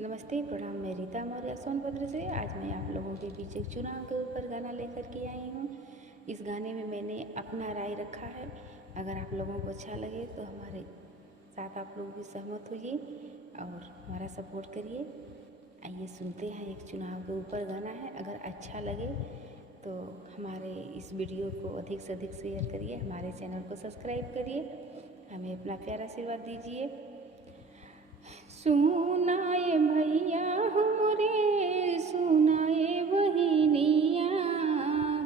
नमस्ते, प्रणाम। मैं रीता मौर्य सोनभद्र से। आज मैं आप लोगों के बीच एक चुनाव के ऊपर गाना लेकर के आई हूँ। इस गाने में मैंने अपना राय रखा है। अगर आप लोगों को अच्छा लगे तो हमारे साथ आप लोग भी सहमत होइए और हमारा सपोर्ट करिए। आइए सुनते हैं। एक चुनाव के ऊपर गाना है। अगर अच्छा लगे तो हमारे इस वीडियो को अधिक से अधिक शेयर करिए, हमारे चैनल को सब्सक्राइब करिए, हमें अपना प्यारा आशीर्वाद दीजिए। सुनाए भैया हमरे, सुनाए बहिनिया,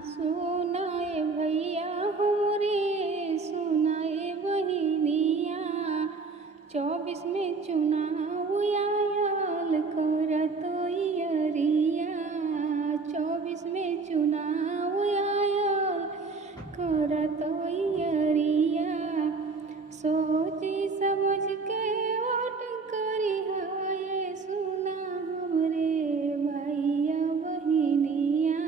सुनाए भैया हमरे, सुनाए बहिनिया। 24 में चुनाव आयल करत इयरिया, 24 में चुनाव आयल करत इयरिया। सोची समझ के वोट करिहा, ये सुना हमरे भैया बहिनिया।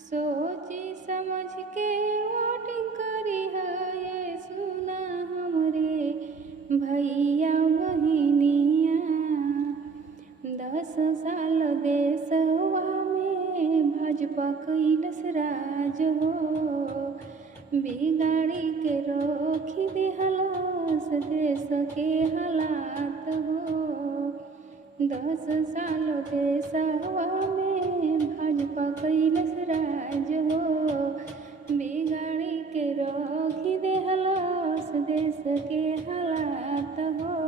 सोची समझ के वोट करिहा, ये सुना हमरे भैया बहिनिया। 10 साल देशवा में भाजपा कैलस राज हो, बिगाड़ी के रोखी दिहलस देश के हालात हो। 10 साल देशवा में भाजपा कैलस राज हो, बिगाड़ी के रोखी दिहलस देश के हालात हो।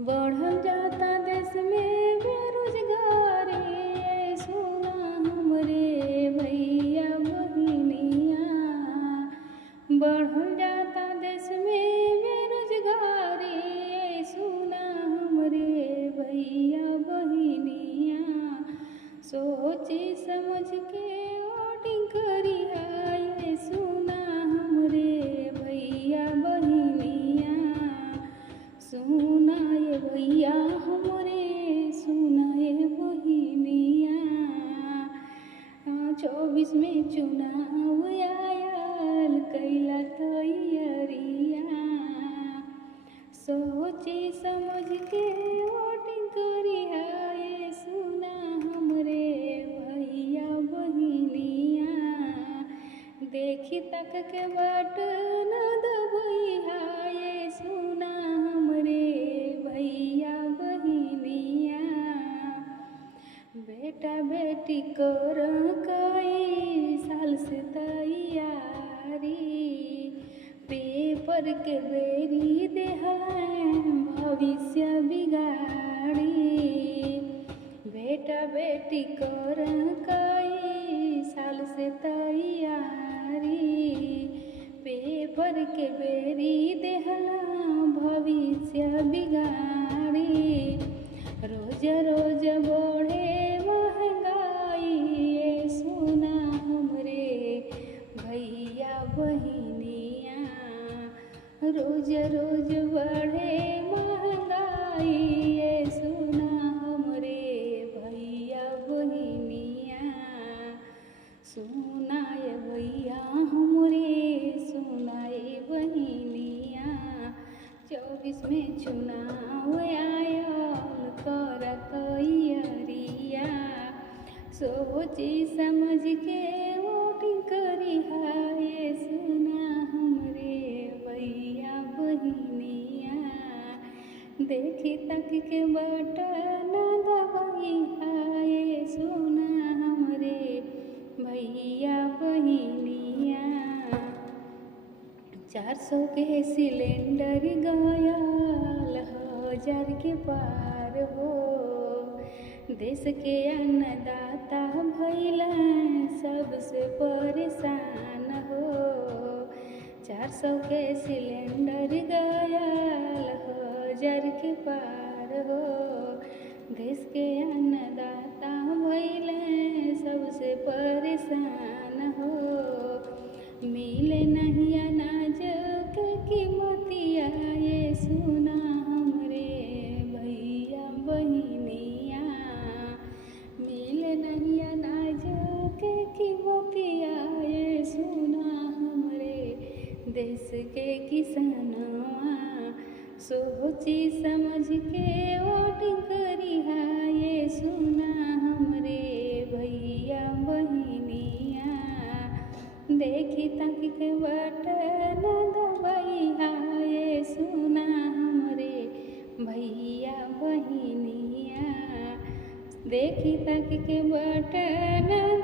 बढ़ल जाता देश में बेरोजगारी, सुना हमरे भैया बहिनिया। बढ़ल जाता देश में बेरोजगारी, सुना हमरे भैया बहिनिया। सोची समझ के वोटिंग करिहा, ये सुना हमरे भैया बहिनिया। सुनाए भैया हमरे, सुनाए बहिनिया। 24 में चुनाव आयल कैला तैयारिया। सोची समझ के वोटिंग करिहा, ये सुना हमरे भैया बहिनिया। देखी तक के बाट न दबैहा, ये सुना हमरे भैया बहिनिया। बेटा बेटी कर कई साल से तैयारी, पेपर के बेरी देहलें भविष्य बिगाड़ी। बेटा बेटी कर कई साल से तैयारी, पेपर के बेरी देहला भविष्य बिगाड़ी। रोज रोज बढ़े महंगाई, ये सुना हमरे भैया बहिनिया। रोज रोज बढ़े महंगाई, ये सुना हमरे भैया बहिनिया। सुनाए भैया हमरे, सुनाए बहिनिया। 24 में चुनाव आयल करत इयरिया। सोची समझ के वोटिंग करिहा, ये सुना हमरे भैया बहिनिया। देखी तक के बटन दबैहा, ये सुना हमरे भैया बहिनिया। 400 के सिलेंडर गयल 1000 के पार हो, देश के अन्नदाता भइलन सबसे परेशान हो। 400 के सिलेंडर गयल 1000 के पार हो, देश के अन्नदाता भइलन सबसे परेशान हो। मिले नहीं अनाज के कीमतिया, ये सुना हमरे भैया बहिनिया। मिले नहीं अनाज के कीमतिया, ये सुना हमरे देश के किसानवा। सोची समझ के वोटिंग करिहा ये सुना हमरे भैया बहिनिया। देखी ताकि के बटन दबैहा ये सुना हमरे भैया बहिनिया। देखी ताकि के बटन